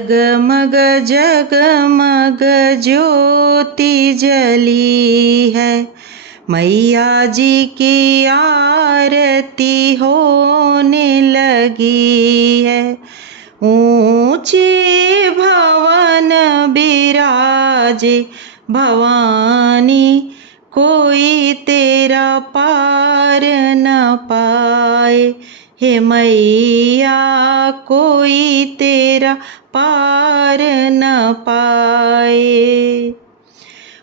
जगमग जगमग ज्योति जली है, मैया जी की आरती होने लगी है। ऊंचे भवन बिराजे भवानी, कोई तेरा पार न पाए। हे मैया कोई तेरा पार न पाए।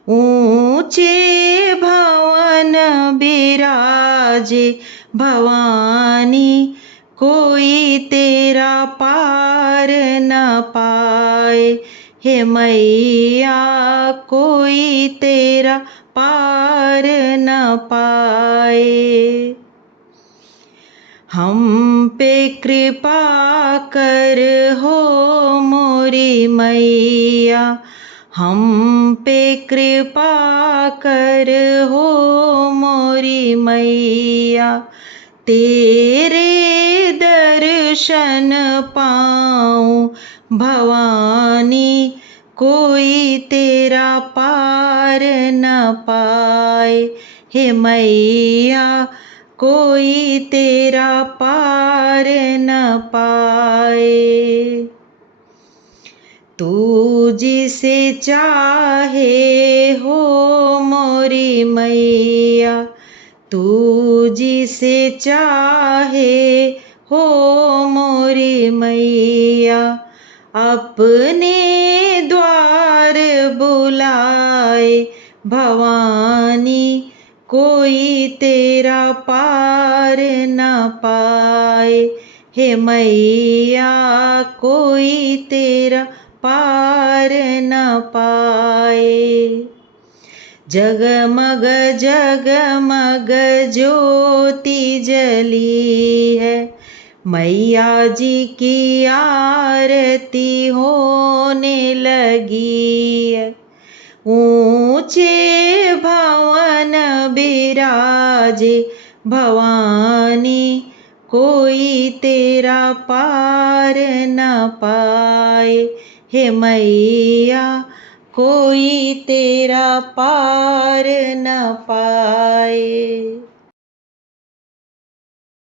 ऊंचे भवन बिराजे भवानी, कोई तेरा पार न पाए। हे मैया कोई तेरा पार न पाए। हम पे कृपा कर हो मोरी मैया, हम पे कृपा कर हो मोरी मैया। तेरे दर्शन पाऊं भवानी, कोई तेरा पार न पाए। हे मैया कोई तेरा पार न पाए। तू जिसे चाहे हो मोरी मैया, तू जिसे चाहे हो मोरी मैया। अपने द्वार बुलाए भवानी, कोई तेरा पार न पाए। हे मैया कोई तेरा पार न पाए। जगमग जगमग ज्योति जली है, मैया जी की आरती होने लगी है। ऊंचे भवन बिराजे भवानी, कोई तेरा पार न पाए। हे मैया कोई तेरा पार न पाए।